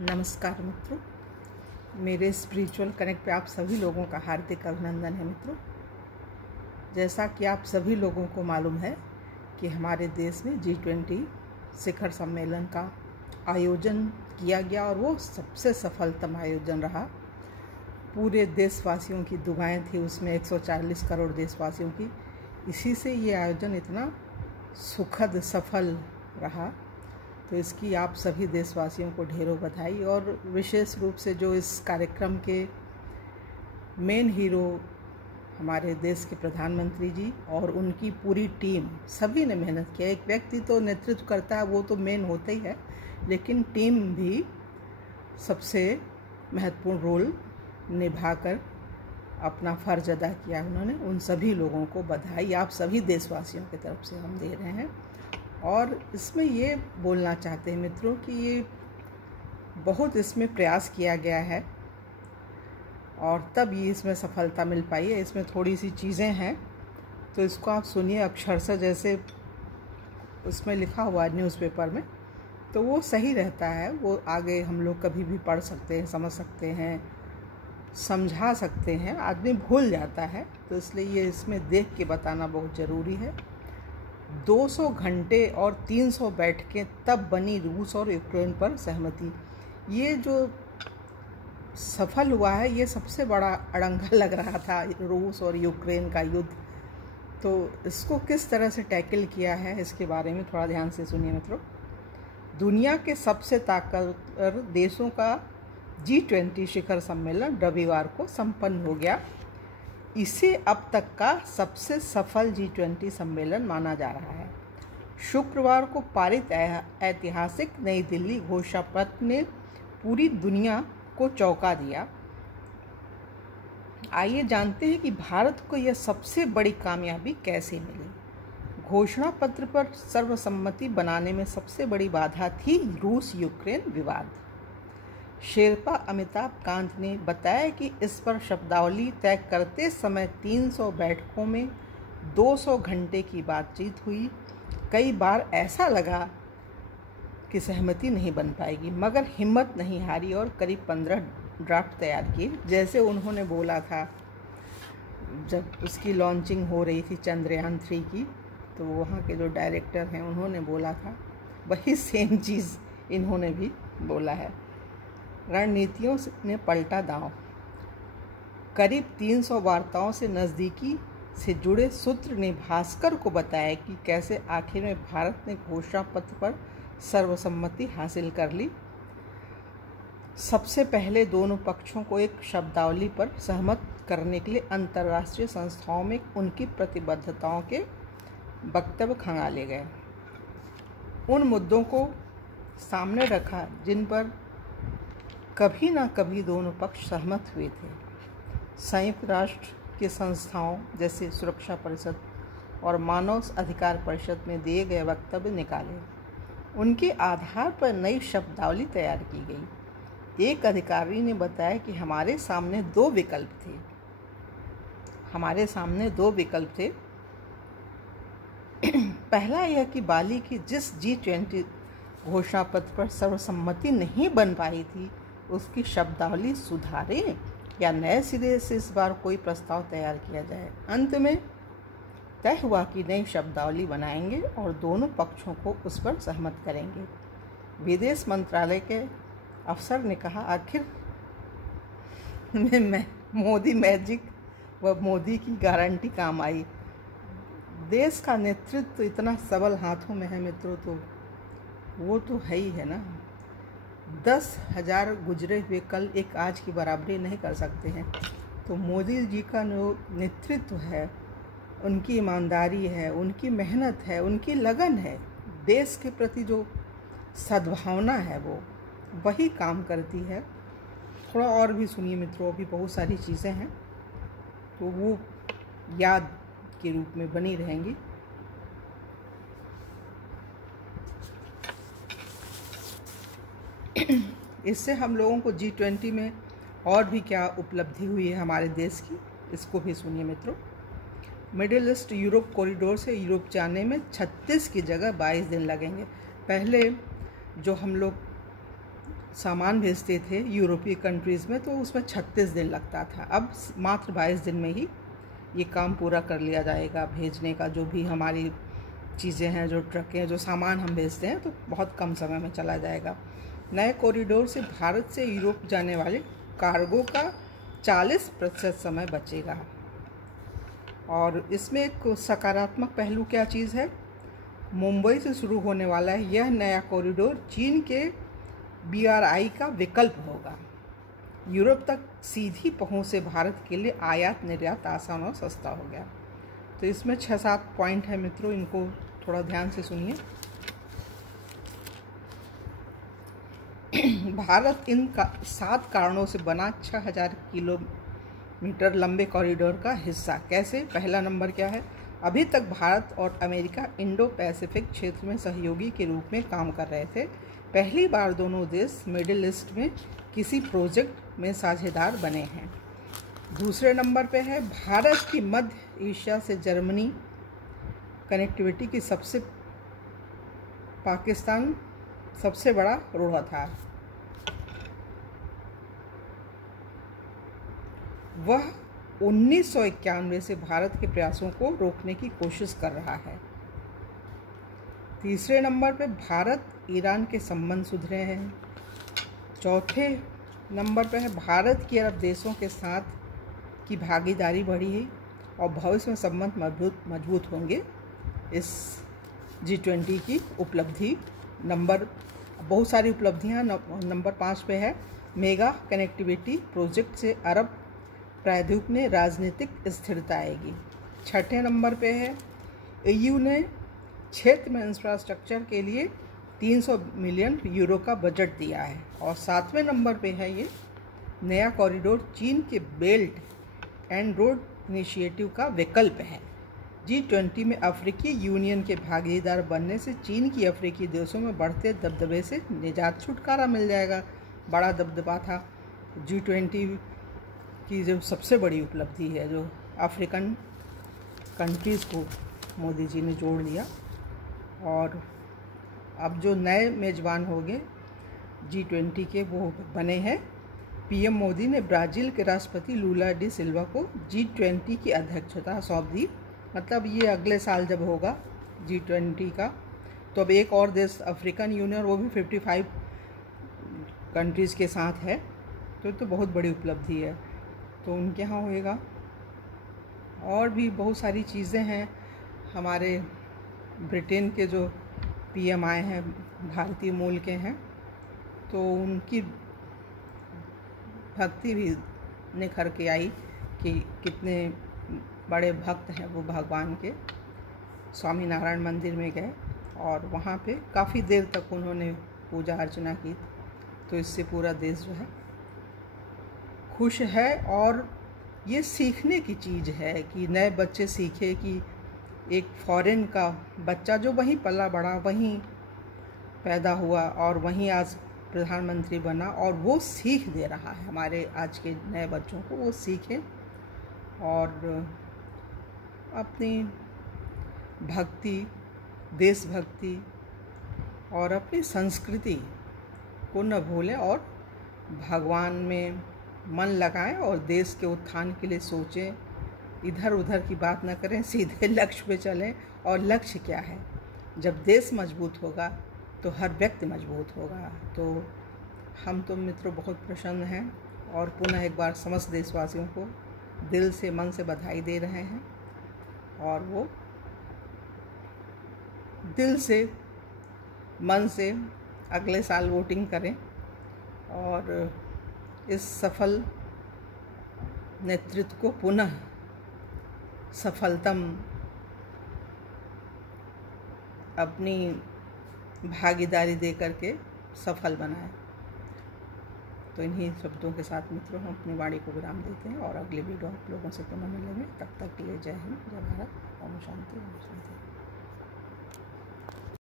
नमस्कार मित्रों, मेरे स्पिरिचुअल कनेक्ट पे आप सभी लोगों का हार्दिक अभिनंदन है। मित्रों, जैसा कि आप सभी लोगों को मालूम है कि हमारे देश में G20 शिखर सम्मेलन का आयोजन किया गया और वो सबसे सफलतम आयोजन रहा। पूरे देशवासियों की दुआएं थी उसमें, 140 करोड़ देशवासियों की। इसी से ये आयोजन इतना सुखद सफल रहा। तो इसकी आप सभी देशवासियों को ढेरों बधाई। और विशेष रूप से जो इस कार्यक्रम के मेन हीरो हमारे देश के प्रधानमंत्री जी और उनकी पूरी टीम, सभी ने मेहनत किया। एक व्यक्ति तो नेतृत्व करता है, वो तो मेन होता ही है, लेकिन टीम भी सबसे महत्वपूर्ण रोल निभाकर अपना फ़र्ज अदा किया उन्होंने। उन सभी लोगों को बधाई आप सभी देशवासियों की तरफ से हम दे रहे हैं। और इसमें ये बोलना चाहते हैं मित्रों कि ये बहुत इसमें प्रयास किया गया है और तब ये इसमें सफलता मिल पाई है। इसमें थोड़ी सी चीज़ें हैं तो इसको आप सुनिए अक्षरशः, जैसे उसमें लिखा हुआ है न्यूज़पेपर में, तो वो सही रहता है। वो आगे हम लोग कभी भी पढ़ सकते हैं, समझ सकते हैं, समझा सकते हैं। आदमी भूल जाता है, तो इसलिए ये इसमें देख के बताना बहुत ज़रूरी है। 200 घंटे और 300 बैठकें तब बनी रूस और यूक्रेन पर सहमति। ये जो सफल हुआ है, ये सबसे बड़ा अड़ंगा लग रहा था, रूस और यूक्रेन का युद्ध। तो इसको किस तरह से टैकल किया है, इसके बारे में थोड़ा ध्यान से सुनिए मित्रों। दुनिया के सबसे ताकतवर देशों का G20 शिखर सम्मेलन रविवार को संपन्न हो गया। इसे अब तक का सबसे सफल G20 सम्मेलन माना जा रहा है। शुक्रवार को पारित ऐतिहासिक नई दिल्ली घोषणा पत्र ने पूरी दुनिया को चौंका दिया। आइए जानते हैं कि भारत को यह सबसे बड़ी कामयाबी कैसे मिली। घोषणा पत्र पर सर्वसम्मति बनाने में सबसे बड़ी बाधा थी रूस यूक्रेन विवाद। शेरपा अमिताभ कांत ने बताया कि इस पर शब्दावली तय करते समय 300 बैठकों में 200 घंटे की बातचीत हुई। कई बार ऐसा लगा कि सहमति नहीं बन पाएगी, मगर हिम्मत नहीं हारी और करीब 15 ड्राफ्ट तैयार किए। जैसे उन्होंने बोला था जब उसकी लॉन्चिंग हो रही थी चंद्रयान 3 की, तो वहाँ के जो डायरेक्टर हैं उन्होंने बोला था, वही सेम चीज़ इन्होंने भी बोला है। रणनीतियों ने पलटा दांव। करीब 300 वार्ताओं से नज़दीकी से जुड़े सूत्र ने भास्कर को बताया कि कैसे आखिर में भारत ने घोषणा पत्र पर सर्वसम्मति हासिल कर ली। सबसे पहले दोनों पक्षों को एक शब्दावली पर सहमत करने के लिए अंतर्राष्ट्रीय संस्थाओं में उनकी प्रतिबद्धताओं के वक्तव्य खंगाले गए। उन मुद्दों को सामने रखा जिन पर कभी ना कभी दोनों पक्ष सहमत हुए थे। संयुक्त राष्ट्र की संस्थाओं जैसे सुरक्षा परिषद और मानव अधिकार परिषद में दिए गए वक्तव्य निकाले। उनके आधार पर नई शब्दावली तैयार की गई। एक अधिकारी ने बताया कि हमारे सामने दो विकल्प थे। पहला यह कि बाली की जिस G20 घोषणा पत्र पर सर्वसम्मति नहीं बन पाई थी उसकी शब्दावली सुधारें या नए सिरे से इस बार कोई प्रस्ताव तैयार किया जाए। अंत में तय हुआ कि नई शब्दावली बनाएंगे और दोनों पक्षों को उस पर सहमत करेंगे। विदेश मंत्रालय के अफसर ने कहा, आखिर में मोदी मैजिक व मोदी की गारंटी काम आई। देश का नेतृत्व इतना सबल हाथों में है मित्रों, तो वो तो है ही है ना। 10,000 गुजरे हुए कल एक आज की बराबरी नहीं कर सकते हैं। तो मोदी जी का जो नेतृत्व है, उनकी ईमानदारी है, उनकी मेहनत है, उनकी लगन है, देश के प्रति जो सद्भावना है, वो वही काम करती है। थोड़ा और भी सुनिए मित्रों, अभी बहुत सारी चीज़ें हैं तो वो याद के रूप में बनी रहेंगी। इससे हम लोगों को G20 में और भी क्या उपलब्धि हुई है हमारे देश की, इसको भी सुनिए मित्रों। मिडिल ईस्ट यूरोप कॉरिडोर से यूरोप जाने में 36 की जगह 22 दिन लगेंगे। पहले जो हम लोग सामान भेजते थे यूरोपीय कंट्रीज़ में तो उसमें 36 दिन लगता था। अब मात्र 22 दिन में ही ये काम पूरा कर लिया जाएगा भेजने का। जो भी हमारी चीज़ें हैं, जो ट्रकें, जो सामान हम भेजते हैं, तो बहुत कम समय में चला जाएगा। नए कॉरिडोर से भारत से यूरोप जाने वाले कार्गो का 40% समय बचेगा। और इसमें एक सकारात्मक पहलू क्या चीज़ है, मुंबई से शुरू होने वाला है यह नया कॉरिडोर चीन के BRI का विकल्प होगा। यूरोप तक सीधी पहुंच से भारत के लिए आयात निर्यात आसान और सस्ता हो गया। तो इसमें 6-7 पॉइंट है मित्रों, इनको थोड़ा ध्यान से सुनिए। भारत इन 7 कारणों से बना 6000 किलोमीटर लंबे कॉरिडोर का हिस्सा। कैसे? पहला नंबर क्या है, अभी तक भारत और अमेरिका इंडो पैसिफिक क्षेत्र में सहयोगी के रूप में काम कर रहे थे। पहली बार दोनों देश मिडिल ईस्ट में किसी प्रोजेक्ट में साझेदार बने हैं। दूसरे नंबर पे है, भारत की मध्य एशिया से जर्मनी कनेक्टिविटी की पाकिस्तान सबसे बड़ा रोड़ा था। वह 1991 से भारत के प्रयासों को रोकने की कोशिश कर रहा है। तीसरे नंबर पे भारत ईरान के संबंध सुधरे हैं। चौथे नंबर पे है, भारत की अरब देशों के साथ की भागीदारी बढ़ी है और भविष्य में संबंध मजबूत होंगे। इस G20 की उपलब्धि बहुत सारी उपलब्धियां। नंबर 5 पे है, मेगा कनेक्टिविटी प्रोजेक्ट से अरब प्रायद्वीप में राजनीतिक स्थिरता आएगी। छठे नंबर पे है, EU ने क्षेत्र में इंफ्रास्ट्रक्चर के लिए 300 मिलियन यूरो का बजट दिया है। और 7वें नंबर पे है, ये नया कॉरिडोर चीन के बेल्ट एंड रोड इनिशिएटिव का विकल्प है। G20 में अफ्रीकी यूनियन के भागीदार बनने से चीन की अफ्रीकी देशों में बढ़ते दबदबे से निजात, छुटकारा मिल जाएगा। बड़ा दबदबा था। G20 की जो सबसे बड़ी उपलब्धि है, जो अफ्रीकन कंट्रीज़ को मोदी जी ने जोड़ लिया। और अब जो नए मेज़बान होंगे G20 के, वो बने हैं। PM मोदी ने ब्राज़ील के राष्ट्रपति लूला डी सिल्वा को G20 की अध्यक्षता सौंप दी। मतलब ये अगले साल जब होगा G20 का, तो अब एक और देश अफ्रीकन यूनियन, वो भी 55 कंट्रीज़ के साथ है। तो बहुत बड़ी उपलब्धि है, तो उनके यहाँ होएगा। और भी बहुत सारी चीज़ें हैं। हमारे ब्रिटेन के जो PM आए हैं, भारतीय मूल के हैं, तो उनकी भक्ति भी निखर के आई कि कितने बड़े भक्त हैं वो भगवान के। स्वामीनारायण मंदिर में गए और वहाँ पे काफ़ी देर तक उन्होंने पूजा अर्चना की। तो इससे पूरा देश जो है खुश है। और ये सीखने की चीज़ है कि नए बच्चे सीखे कि एक फॉरेन का बच्चा जो वहीं पला बड़ा, वहीं पैदा हुआ और वहीं आज प्रधानमंत्री बना, और वो सीख दे रहा है हमारे आज के नए बच्चों को। वो सीखें और अपनी भक्ति, देशभक्ति और अपनी संस्कृति को न भूलें और भगवान में मन लगाएं और देश के उत्थान के लिए सोचें। इधर उधर की बात न करें, सीधे लक्ष्य पे चलें। और लक्ष्य क्या है? जब देश मजबूत होगा तो हर व्यक्ति मजबूत होगा। तो हम तो मित्रों बहुत प्रसन्न हैं और पुनः एक बार समस्त देशवासियों को दिल से, मन से बधाई दे रहे हैं। और वो दिल से, मन से अगले साल वोटिंग करें और इस सफल नेतृत्व को पुनः सफलतम अपनी भागीदारी दे करके सफल बनाएं। तो इन्हीं शब्दों के साथ मित्रों हम अपनी वाणी को विराम देते हैं और अगले वीडियो आप लोगों से पुनः मिलेंगे। तब तक के लिए जय हिंद, जय भारत, ओम शांति, ओम शांति।